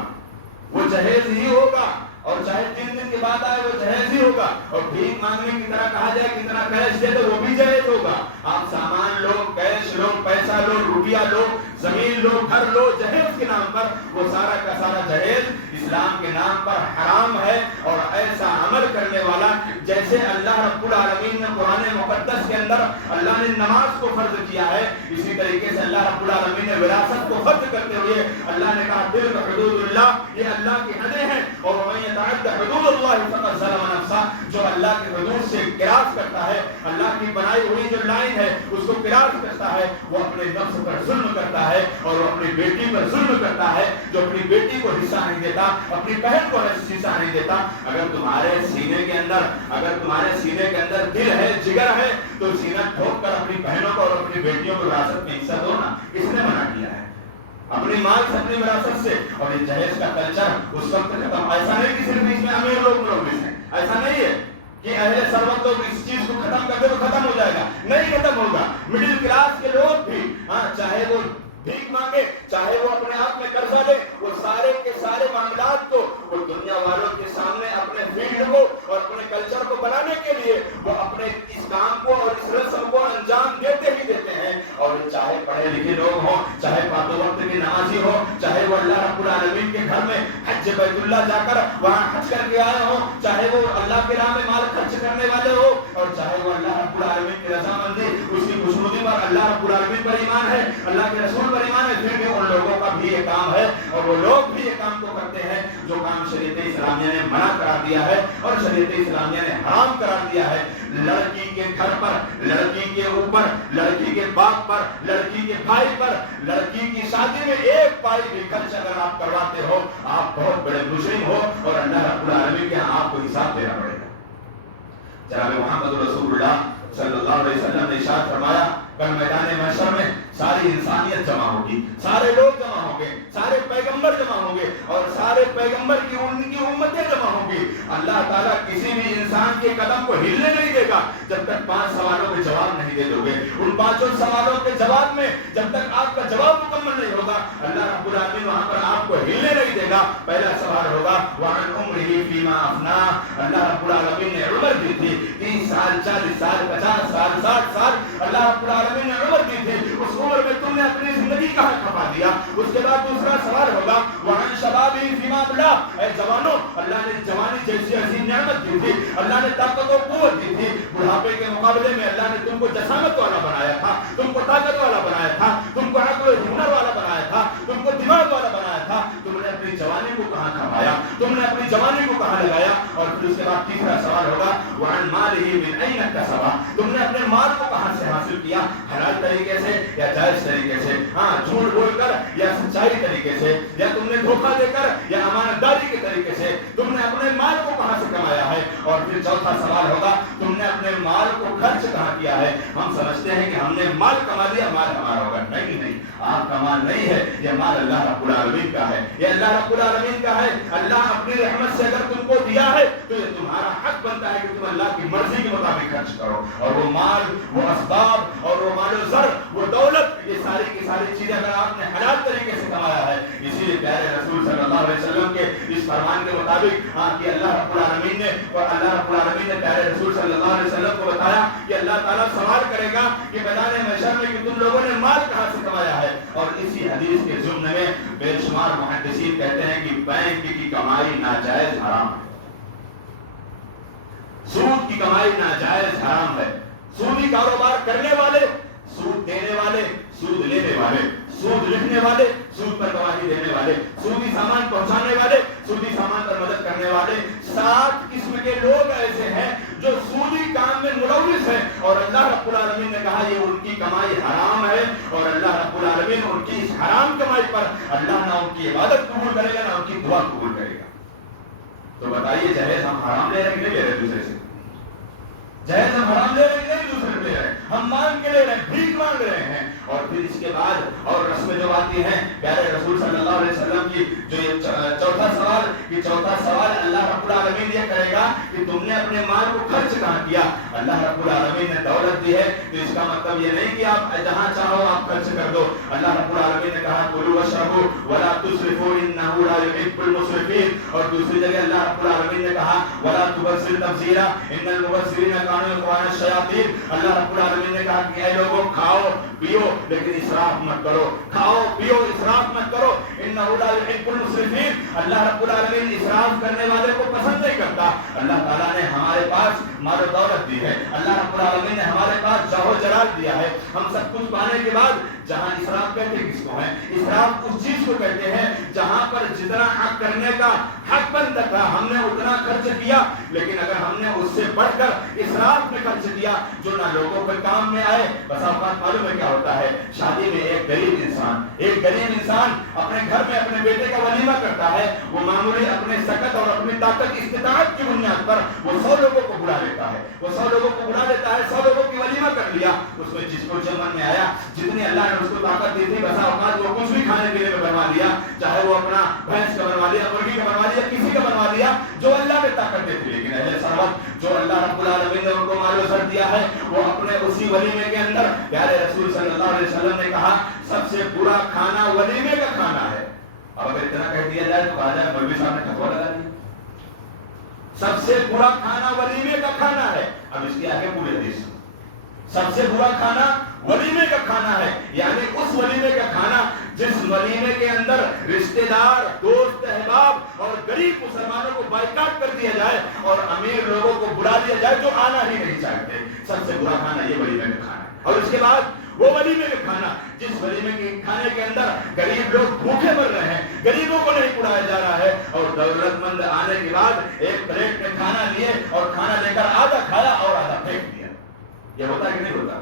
وہ جہیز ہی ہوگا. اور چاہے 3 دن کے بعد آئے وہ جہیز ہی ہوگا. اور بھیک مانگنے کی طرح کہا جائے کتنا کیش دے تو وہ بھی جہیز ہوگا. آپ سامان لو، کیش لو، پیسہ لو، روپیہ لو، زمین لو، گھر لو، جہیز کے نام پر، وہ سارا کا سارا جہیز اسلام کے نام پر حرام ہے. اور ایسا عمل کرنے والا، جیسے اللہ رب العالمین نے قرآن مقدس کے اندر اللہ نے نماز کو فرض کیا ہے، اسی طریقے سے اللہ رب العالمین نے وراثت کو فرض کرتے ہوئے اللہ نے کہا تلک حدود اللہ، یہ اللہ کی حدیں ہیں. اور ومن یتعد حدود اللہ فقد ظلم نفسہ، جو اللہ کی حدود سے کراس کرتا ہے، اللہ کی بنائی ہوئی جو لائن ہے اس کو کراس کرتا ہے، وہ اپنے نفس پر ظلم کرتا ہے اور وہ اپنی بیٹی پر ظلم کرتا ہے. جو اپنی بیٹی کو حصہ نہیں دیتا، اپنی بہن کو حصہ نہیں دیتا. اگر تمہارے سینے کے اندر، اگر تمہارے سینے کے اندر دل ہے، جگر ہے، تو سینہ ٹھوک کر اپنی بہنوں کو اور اپنی بیٹیوں کو وراثت میں حصہ دو نا. کس نے منع کیا ہے؟ اپنی مال سے، اپنی وراثت سے. اور یہ جہیز کا کلچر اس وقت ختم. ایسا نہیں کہ صرف اس میں امیر لوگ ہیں، ایسا نہیں ہے کہ اہل ثروت لوگ اس چیز کو ختم کر دے تو ختم ہو جائے گا. نہیں ختم ہوگا. مڈل کلاس کے لوگ بھی، چاہے وہ بھیک مانگے، چاہے وہ اپنے آپ میں قرضہ لے، وہ سارے کے سارے معاملات کو وہ دنیا والوں کے سامنے اپنے فیلڈ کو اور اپنے کلچر کو بنانے کے لیے وہ اپنے اس کام کو اور اس رسم کو انجام دیتے ہی دیتے ہیں. اور چاہے پڑھے لکھے لوگ ہوں، چاہے پانچوں وقت کے نمازی ہوں، چاہے وہ اللہ رب العالمین کے گھر میں حج بیت اللہ جا کر وہاں حج کر کے آئے ہوں، چاہے وہ اللہ کے راہ میں مال خرچ کرنے والے ہو، اور چاہے وہ اللہ رب العالمین کی رضامندی، اس کی خوشنودی پر، اللہ رب العالمین پر ایمان ہے، اللہ کے رسول پر ایمان ہے، پھر بھی ان لوگوں کا بھی یہ کام ہے اور وہ لوگ بھی یہ کام کو کرتے ہیں جو کام شریعت اسلامیہ نے منع قرار دیا ہے اور شریعت اسلامیہ نے حرام قرار دیا ہے. لڑکی کے گھر پر، لڑکی کے اوپر، لڑکی کے باپ پر، لڑکی کے بھائی پر، لڑکی کی شادی میں 1 پائی بھی خرچ اگر آپ کرواتے ہو، آپ بہت بڑے مجرم ہو اور اللہ رب العالمین کے یہاں آپ کو حساب دینا پڑے گا. جناب محمد رسول اللہ صلی اللہ علیہ وسلم نے ارشاد فرمایا کل میدان محشر میں ساری انسانیت جمع ہوگی، سارے لوگ جمع ہوں گے، سارے پیغمبر جمع ہوں گے اور سارے پیغمبر کی ان کی امتیں جمع ہوں گی. اللہ تعالیٰ کسی بھی انسان کے قدم کو ہلنے نہیں دے گا جب تک 5 سوالوں کے جواب نہیں دے دو گے. ان 5 سوالوں کے جواب میں جب تک آپ کا جواب مکمل نہیں ہوگا، اللہ رب العالمین وہاں پر آپ کو ہلنے نہیں دے گا. پہلا سوال ہوگا وَعَنْ عُمْرِهِ فِيمَا أَفْنَاهُ، اللہ رب العالمین نے عمر دی تھی 30 سال، 40 سال، 50 سال، 60 سال، اللہ رب العالمین نے عمر دی تھی، اس عمر میں تم نے اپنی زندگی کہاں کھپا دیا. اس کے بعد دوسرا سوال ہوگا وَعَنْ شَبَابِهِ فِيمَا أَبْلَاهُ، اے جوانوں، اللہ نے جوانی جیسی عظیم نعمت دی تھی، اللہ نے طاقت و قوت دی تھی. بڑھاپے کے مقابلے میں اللہ نے تم کو جسامت والا بنایا تھا، تم کو طاقت والا بنایا تھا، تم کو عقل و ہنر والا بنایا تھا، تم کو دماغ والا بنایا تھا. تم نے اپنی جوانی کو کہاں کھپایا، تم نے اپنی جوانی کو کہاں لگایا. اور پھر اس کے بعد تیسرا سوال ہوگا وَعَنْ مَالِهِ مِنْ أَيْنَ اكْتَسَبَهُ، تم نے اپنے مال کو کہاں سے حاصل کیا، حلال طریقے سے یا جائز طریقے سے، جھوٹ بول کر یا سچائی طریقے سے، یا تم نے دھوکہ دے کر یا امانت داری کے طریقے سے، تم نے اپنے مال کو کہاں سے کمایا ہے. اور پھر چوتھا سوال ہوگا تم نے اپنے مال کو خرچ کہاں کیا ہے. ہم سمجھتے ہیں کہ ہم نے مال کما لیا، مال ہمارا ہوگا. نہیں نہیں، آپ کا مال نہیں ہے، یہ مال اللہ رب العالمین کا ہے، یہ اللہ رب العالمین کا ہے. اللہ اپنی رحمت سے اگر تم کو دیا ہے تو یہ تمہارا حق بنتا ہے کہ تم اللہ کی مرضی کے مطابق خرچ کرو. اور وہ مال، وہ اسباب اور وہ مال و زر، وہ دولت، یہ ساری کی ساری چیزیں اگر آپ نے حلال طریقے سے کمایا ہے. اسی لیے پیارے رسول صلی اللہ علیہ وسلم کے اس فرمان کے مطابق کہ اللہ رب العالمین نے اور اللہ رب العالمین نے پیارے رسول صلی اللہ علیہ وسلم کو بتایا کہ اللہ تعالیٰ سوال کرے گا کہ میدان محشر میں کہ تم لوگوں نے مال کہاں سے کمایا ہے. اور اسی حدیث کے ضمن میں بے شمار محدثین کہتے ہیں کہ بینک کی کمائی ناجائز حرام ہے. سود کی کمائی ناجائز حرام ہے. سودی کاروبار کرنے والے، سود دینے والے، سود لینے والے، سود لکھنے والے، سود پر گواہی دینے والے، سودی سامان پہنچانے والے، سودی سامان پر مدد کرنے والے، 7 قسم کے لوگ ایسے ہیں جو سودی کام میں ملوث ہیں، اور اللہ رب العالمین نے کہا یہ ان کی کمائی حرام ہے، اور اللہ رب العالمین ان کی اس حرام کمائی پر اللہ نہ ان کی عبادت قبول کرے گا نہ ان کی دعا قبول کرے گا. تو بتائیے جہیز ہم حرام لے رہے ہیں کہ نہیں لے رہے دوسرے سے؟ جہیز ہم حرام لے رہے ہیں کہ نہیں دوسرے سے لے رہے ہیں؟ ہم مانگ کے لے رہے ہیں، بھیک مانگ رہے ہیں. اور پھر اس کے بعد اور رسمیں جو آتی ہیں پیارے رسول صلی اللہ علیہ وسلم کی، جو یہ چوتھا سوال اللہ رب العالمین یہ کرے گا کہ تم نے اپنے مال کو خرچ کہاں کیا. اللہ رب العالمین نے دولت دی ہے تو اس کا مطلب یہ نہیں کہ آپ جہاں چاہو آپ خرچ کر دو. اللہ رب العالمین نے کہا کلوا واشربوا ولا تسرفوا انه لا يحب المسرفين. اور دوسری جگہ اللہ رب العالمین نے کہا ولا تبذر تبذیرا ان المبذرین كانوا اخوان الشیاطین. اللہ رب العالمین نے کہا کہ اے لوگوں کھاؤ پیو لیکن اسراف مت کرو، کھاؤ پیو اسراف مت کرو. انه لا يحب المسرفين. اللہ رب العالمین اسراف کرنے والے کو پسند نہیں کرتا. اللہ تعالیٰ نے ہمارے پاس مال و دولت دی ہے، اللہ رب العالمین نے ہمارے پاس جاہ و جلال دیا ہے. ہم سب کچھ پانے کے بعد جہاں اسراف کہتے ہیں کس کو ہے؟ اسراف اس چیز کو کہتے ہیں جہاں پر جتنا حق کرنے کا حق بنتا تھا ہم نے اتنا خرچ کیا، لیکن اگر ہم نے اس سے بڑھ کر اسراف میں خرچ کیا جو نہ لوگوں کے کام میں آئے. بس اوقات معلوم ہے کیا ہوتا ہے، شادی میں ایک غریب انسان اپنے گھر میں اپنے بیٹے کا ولیمہ کرتا ہے. وہ معمولی اپنے سکت اور اپنی طاقت استطاعت کی بنیاد پر وہ 100 لوگوں کو بلا لیتا ہے، 100 لوگوں کی ولیمہ کر لیا. اس میں جس کو جو من میں آیا، جتنی اللہ نے اس کو طاقت دی تھی، بسا اوقات وہ کچھ بھی کھانے پینے میں بنوا لیا، چاہے وہ اپنا بھینس کا بنوا لیا، مرغی کا بنوا لیا، کسی کا بنوا لیا جو اللہ نے طاقت دی تھی. لیکن اہل سنت جو اللہ رب العالمین نے ان کو مال و زر دیا ہے، وہ اپنے اسی ولیمے کے اندر پیارے رسول صلی اللہ علیہ وسلم نے کہا سب سے برا کھانا ولیمے کا کھانا ہے. اب اگر اتنا کہہ دیا جائے تو کہا جائے مولوی صاحب نے فتویٰ لگا دیا. سب سے برا کھانا ولیمے کا کھانا ہے. اب اس کی آگے پوری حدیث، سب سے برا کھانا ولیمے کا کھانا ہے، یعنی اس ولیمے کا کھانا جس ولیمے کے اندر رشتہ دار، دوست احباب اور غریب مسلمانوں کو بائیکاٹ کر دیا جائے اور امیر لوگوں کو بلا دیا جائے جو آنا ہی نہیں چاہتے. سب سے برا کھانا یہ ولیمے کا کھانا ہے. اور اس کے بعد وہ ولیمے کا کھانا جس ولیمے کے کھانے کے اندر غریب لوگ بھوکے مر رہے ہیں، غریبوں کو نہیں پڑایا جا رہا ہے، اور دولت مند آنے کے بعد ایک پلیٹ میں کھانا لیے اور کھانا لے کر آدھا کھایا اور آدھا پھینک دیا. یہ ہوتا ہے کہ نہیں ہوتا؟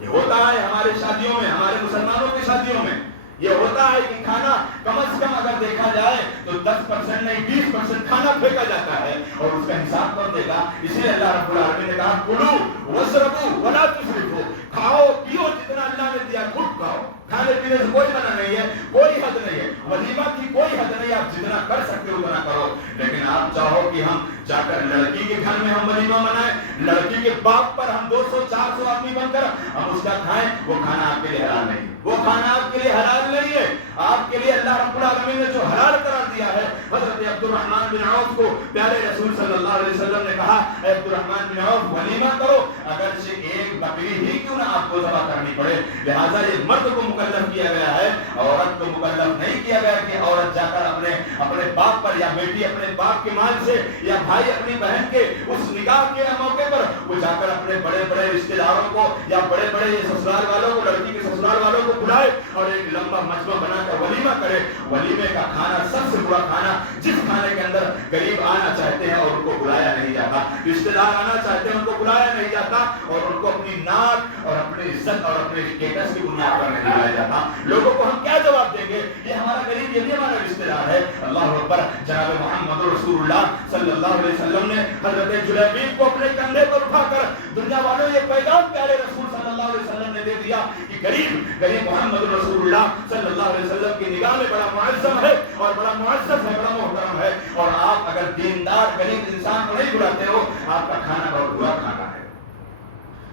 یہ ہوتا ہے ہمارے شادیوں میں، ہمارے مسلمانوں کی شادیوں میں. یہ ہوتا ہے کہ کھانا کم از کم اگر دیکھا جائے تو 10% نہیں 20% کھانا پھینکا جاتا ہے، اور اس کا حساب کون دے گا؟ اسی لیے اللہ رب العالمین نے کہا کلوا واشربوا ولا تسرفوا. کھاؤ پیو جتنا اللہ نے دیا خود کھاؤ. کھانے پینے سے کوئی منع نہیں ہے، کوئی حد نہیں ہے، ولیمہ کی کوئی حد نہیں ہے. آپ جتنا کر سکتے ہو اتنا کرو. لیکن آپ چاہو کہ ہم جا کر لڑکی کے گھر میں ہم ولیمہ منائیں، لڑکی کے باپ پر ہم 200-400 آدمی بن کر ہم اس کا کھائیں، وہ کھانا آپ کے لیے حلال نہیں. وہ کھانا آپ کے لیے حلال نہیں ہے. آپ کے لیے اللہ رب العالمین نے جو حلال قرار دیا ہے، حضرت عبد الرحمن بن عوف کو پیارے رسول صلی اللہ علیہ وسلم نے کہا اے عبد الرحمن بن عوف ولیمہ کرو، اگرچہ ایک بکری ہی کیوں نہ آپ کو ذبح کرنی پڑے. لہٰذا یہ مرد کو مکلف کیا گیا ہے، عورت کو مکلف نہیں کیا گیا کہ عورت جا کر اپنے باپ پر، یا بیٹی اپنے باپ کے مال سے، یا بھائی اپنی بہن کے اس نکاح کے موقع پر وہ جا کر اپنے بڑے بڑے رشتہ داروں کو یا بڑے بڑے سسرال والوں کو، لڑکی کے سسرال والوں کو بلائے اور ایک لمبا مجمع بنا کر ولیمہ کرے. ولیمے کا کھانا سب سے برا کھانا جس کھانے کے اندر غریب آنا چاہتے ہیں اور ان کو بلایا نہیں جاتا، رشتہ دار آنا چاہتے ہیں ان کو بلایا نہیں جاتا، اور ان کو اپنی ناک اور اپنی عزت اور اپنے اسٹیٹس کی بنیاد پر نہیں بلایا جاتا. لوگوں کو ہم کیا جواب دیں گے؟ یہ ہمارا غریب، یہ بھی ہمارا رشتہ دار ہے. اللہ اکبر. جناب محمد رسول اللہ صلی اللہ علیہ وسلم نے حضرت جلیبیب کو اپنے کندھے پر اٹھا کر دنیا والوں یہ پیغام پیارے رسول صلی اللہ علیہ وسلم نے دے دیا کہ غریب محمد رسول اللہ صلی اللہ علیہ وسلم کی نگاہ میں بڑا معظم ہے اور بڑا معزز ہے، بڑا محترم ہے، اور آپ اگر دیندار غریب انسان کو نہیں بلاتے ہو آپ کا کھانا بہت برا کھانا ہے.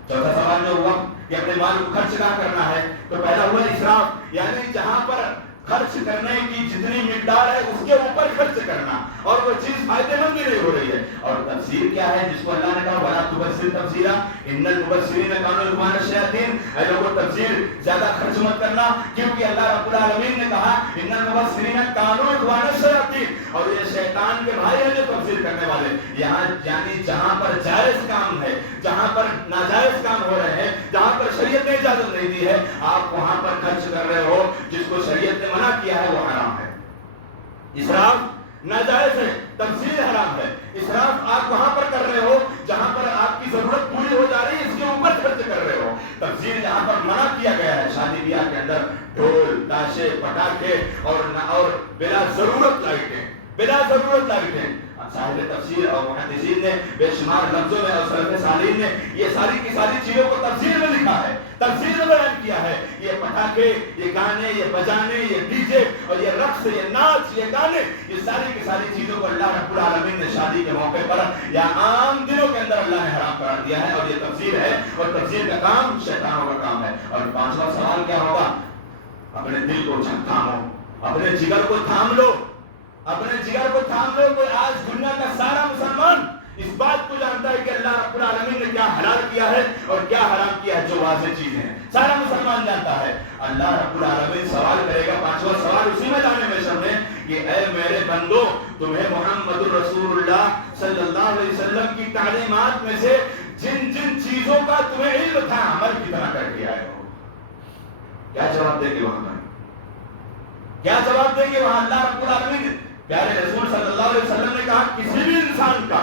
چوتھا سوال جو ہوا کہ اپنے مال کو خرچ کہاں کرنا ہے، تو پہلا ہوا اسراف، یعنی جہاں پر خرچ کرنے کی جتنی مقدار ہے اس کے اوپر خرچ کرنا، اور وہ چیز فائدے مند بھی نہیں ہو رہی ہے۔ اور تفسیر کیا ہے جس کو اللہ نے کہا وَلَا تُبَذِّرْ تَبْذِيرًا إِنَّ الْمُبَذِّرِينَ كَانُوا إِخْوَانَ الشَّيَاطِينَ، اے لوگوں تبذیر زیادہ خرچ مت کرنا، کیونکہ اللہ رب العالمین نے کہا إِنَّ الْمُبَذِّرِينَ كَانُوا إِخْوَانَ الشَّيَاطِينَ، اور یہ شیطان کے بھائی ہیں جو تبذیر کرنے والے۔ یہاں یعنی جہاں پر جائز کام ہے، جہاں پر ناجائز کام ہو رہے ہیں، جہاں پر شریعت نے اجازت نہیں دی ہے، آپ وہاں پر خرچ کر رہے ہو جس کو شریعت نے منع کیا ہے وہ حرام ہے۔ اسراف ناجائز ہے، تبذیر حرام ہے۔ اسراف آپ وہاں پر کر رہے ہو جہاں پر آپ کی ضرورت پوری ہو جا رہی ہے، اس کے اوپر خرچ کر رہے ہو۔ تبذیر جہاں پر منع کیا گیا ہے، شادی بیاہ کے اندر ڈھول تاشے پٹاخے اور بلا ضرورت لائٹیں، صاحب تفسیر اور محدثین نے بے شمار لفظوں میں اور سلف صالحین نے یہ ساری کی ساری چیزوں کو تفسیر میں لکھا ہے، تفسیر میں بیان کیا ہے۔ یہ پٹاخے، یہ گانے، یہ بجانے، یہ ڈی جے اور یہ رقص، یہ ناچ، یہ گانے، یہ ساری کی ساری چیزوں کو اللہ رب العالمین نے شادی کے موقع پر یا عام دنوں کے اندر اللہ نے حرام قرار دیا ہے، اور یہ تفسیر ہے، اور تفسیر کا کام شیطانوں کا کام ہے۔ اور پانچواں سوال کیا ہوگا؟ اپنے دل کو تھامو، اپنے جگر کو تھام لو، اپنے جگر کو تھام لو۔ کوئی آج دنیا کا سارا مسلمان اس بات کو جانتا ہے کہ اللہ رب العالمین نے کیا حلال کیا ہے اور کیا حرام کیا ہے، جو واضح چیزیں ہیں سارا مسلمان جانتا ہے۔ اللہ رب العالمین سوال کرے گا، پانچواں سوال اسی میں جانے میں شامل ہے کہ اے میرے بندو، تمہیں محمد الرسول اللہ صلی اللہ علیہ وسلم کی تعلیمات میں سے جن جن چیزوں کا تمہیں علم تھا، عمل کتنا کر کے آئے ہو؟ کیا جواب دیں گے وہاں پر؟ کیا جواب دیں گے وہاں؟ اللہ رب العالمین پیارے رسول صلی اللہ علیہ وسلم نے کہا کسی بھی انسان کا،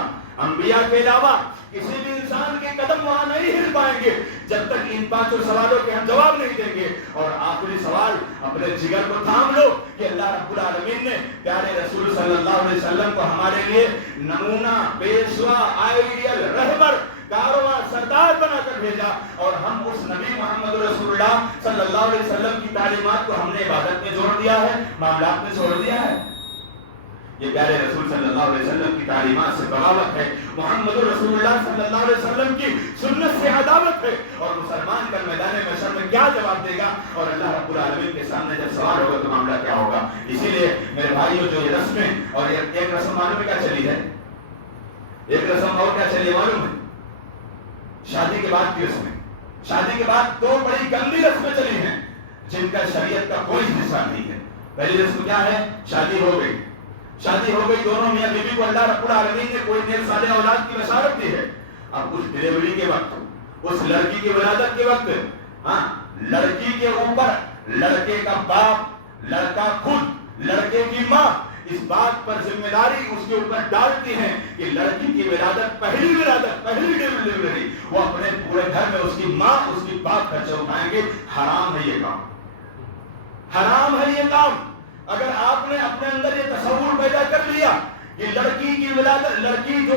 انبیاء کے علاوہ کسی بھی انسان کے قدم وہاں نہیں ہل پائیں گے جب تک ان پانچوں سوالوں کے ہم جواب نہیں دیں گے۔ اور آخری سوال، اپنے جگر کو تھام لو کہ اللہ رب العالمین نے پیارے رسول صلی اللہ علیہ وسلم کو ہمارے لیے نمونہ، پیشوا، آئیڈیل، رہبر، کاروبار، سردار بنا کر بھیجا، اور ہم اس نبی محمد رسول اللہ صلی اللہ علیہ وسلم کی تعلیمات کو ہم نے عبادت میں جوڑ دیا ہے، معاملات میں چھوڑ دیا ہے۔ یہ پیارے رسول صلی اللہ علیہ وسلم کی تعلیمات سے بغاوت ہے، محمد رسول اللہ صلی اللہ علیہ وسلم کی سنت سے عداوت ہے۔ اور مسلمان کل میدان محشر میں کیا جواب دے گا، اور اللہ رب العالمین کے سامنے جب سوال ہوگا تو معاملہ کیا ہوگا؟ اسی لیے میرے بھائیوں، جو یہ رسمیں، اور ایک رسم معلوم ہے کیا چلی ہے؟ ایک رسم اور کیا چلی ہے معلوم ہے؟ شادی کے بعد کی رسمیں۔ شادی کے بعد دو بڑی گندی رسمیں چلی ہیں جن کا شریعت کا کوئی حصہ نہیں ہے۔ پہلی رسم کیا ہے؟ شادی ہو گئی، شادی ہو گئی، دونوں میاں بیوی کو اللہ رب العالمین نے کوئی نیک صالح اولاد کی بشارت دی ہے۔ اب اس ڈلیوری کے وقت، اس لڑکی کی ولادت کے وقت، لڑکی کے اوپر لڑکے کا باپ، لڑکا خود، لڑکے کی ماں اس بات پر ذمہ داری اس کے اوپر ڈالتی ہیں کہ لڑکی کی ولادت، پہلی ڈلیوری، وہ اپنے پورے گھر میں اس کی ماں، اس کی باپ خرچہ اٹھائیں گے۔ حرام ہے یہ کام، حرام ہے یہ کام۔ اگر آپ نے اپنے اندر یہ تصور پیدا کر لیا کہ لڑکی کی ولادت، لڑکی جو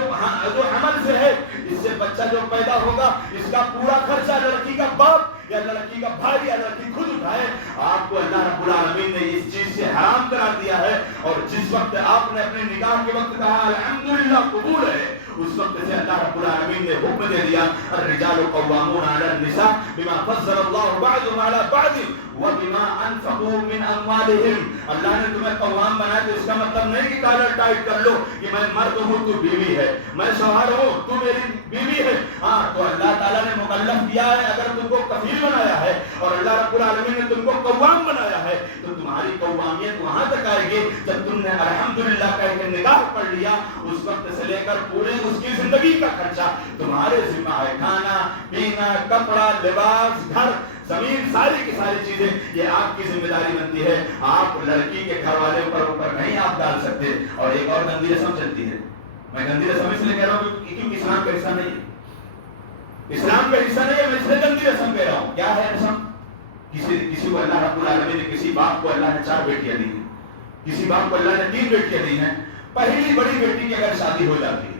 حمل سے ہے، اس سے بچہ جو پیدا ہوگا اس کا پورا خرچہ لڑکی کا باپ یا لڑکی کا بھائی یا لڑکی خود اٹھائے، آپ کو اللہ رب العالمین نے اس چیز سے حرام قرار دیا ہے۔ اور جس وقت آپ نے اپنے نکاح کے وقت کہا الحمدللہ قبول ہے، اس وقت سے اللہ رب العالمین نے حکم دے دیا الرجال قوامون علی النساء بما فضل اللہ بعضهم علی بعض وبما انفقوا من اموالهم۔ اللہ نے تمہیں قوام بنایا تو اس کا مطلب نہیں کہ کالر ٹائٹ کر لو کہ میں مرد ہوں تو بیوی ہے، میں شوہر ہوں تو میری بیوی ہے۔ ہاں، تو اللہ تعالیٰ نے مکلف کیا ہے، اگر تم کو کفیل بنایا ہے اور اللہ رب العالمین نے تم کو قوام بنایا ہے تو تمہاری قوامیت وہاں تک آئے گی جب تم نے الحمدللہ کہہ کے نکاح پڑھ لیا، اس وقت سے لے کر پورے اس کی زندگی کا خرچہ تمہارے ذمہ ہے۔ کھانا پینا، کپڑا، لباس، گھر، زمین، ساری کی ساری چیزیں یہ آپ کی ذمہ داری بنتی ہے۔ آپ لڑکی کے گھر والے اوپر نہیں آپ ڈال سکتے۔ اور ایک اور گندی رسم چلتی ہے، میں گندی رسم اس لیے کہہ رہا ہوں کیونکہ اسلام کا حصہ نہیں ہے، اسلام کا حصہ نہیں ہے، میں اس لیے گندی رسم کہہ رہا ہوں۔ کیا ہے رسم؟ کسی کو اللہ رب العالمین نے، کسی باپ کو اللہ نے 4 بیٹیاں دی ہیں، کسی باپ کو اللہ نے 3 بیٹیاں دی ہیں۔ پہلی بڑی بیٹی کی اگر شادی ہو جاتی ہے،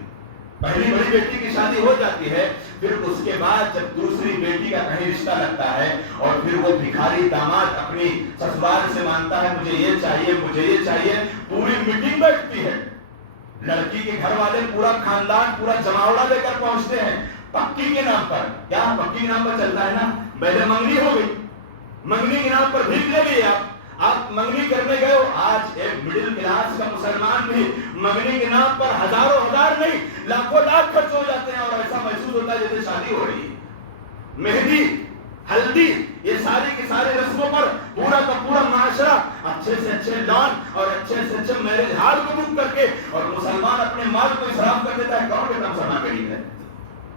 پہلی بڑی بیٹی کی شادی ہو جاتی ہے، پھر اس کے بعد جب دوسری بیٹی کا کہیں رشتہ لگتا ہے اور پھر وہ بھکاری داماد اپنی سسرال سے مانگتا ہے مجھے یہ چاہیے، مجھے یہ چاہیے، پوری میٹنگ بیٹھتی ہے، لڑکی کے گھر والے پورا خاندان، پورا جماوڑا لے کر پہنچتے ہیں پکی کے نام پر۔ کیا پکی کے نام پر چلتا ہے نا، پہلے منگنی ہو گئی، منگنی کے نام پر بھیک لے لیے آپ، آپ منگنی کرنے گئے ہو، آج ایک مڈل کلاس کا مسلمان بھی منگنی کے نام پر ہزاروں ہزار نہیں لاکھوں لاکھ خرچ ہو جاتے ہیں، اور ایسا محسوس ہوتا ہے جیسے شادی ہو رہی ہے۔ مہندی، ہلدی، یہ ساری کی ساری رسموں پر پورا کا پورا معاشرہ اچھے سے اچھے لان اور اچھے سے اچھے میرج ہال کو بک کر کے، اور مسلمان اپنے مال کو اسراف کر دیتا ہے۔ کون کہتا مسلمان غریب ہے؟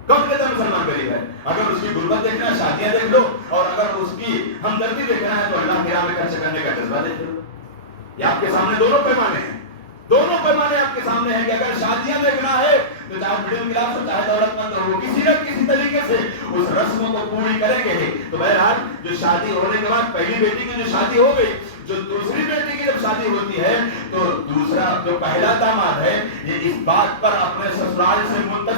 کون کہتا مسلمان غریب ہے؟ اگر اس کی غربت دیکھنا ہے شادیاں دیکھ لو، اور اگر اس کی ہمدردی دیکھنا ہے تو اللہ کے راہ میں خرچ کرنے کا جذبہ دیکھ لو۔ یہ آپ کے سامنے دونوں پیمانے ہیں، دونوں پیمانے آپ کے سامنے ہیں کہ اگر شادیاں دیکھنا ہے تو چاہے مڈل کلاس ہو چاہے دولت مند ہو، کسی نہ کسی طریقے سے اس رسموں کو پوری کریں گے ہی۔ تو بہرحال جو شادی ہونے کے بعد پہلی بیٹی کی جو شادی ہو گئی، جو دوسری بیٹی کی جب شادی ہوتی ہے تو دوسرا جو پہلا داماد ہے یہ اس بات پر اپنے سسرال سے منتظر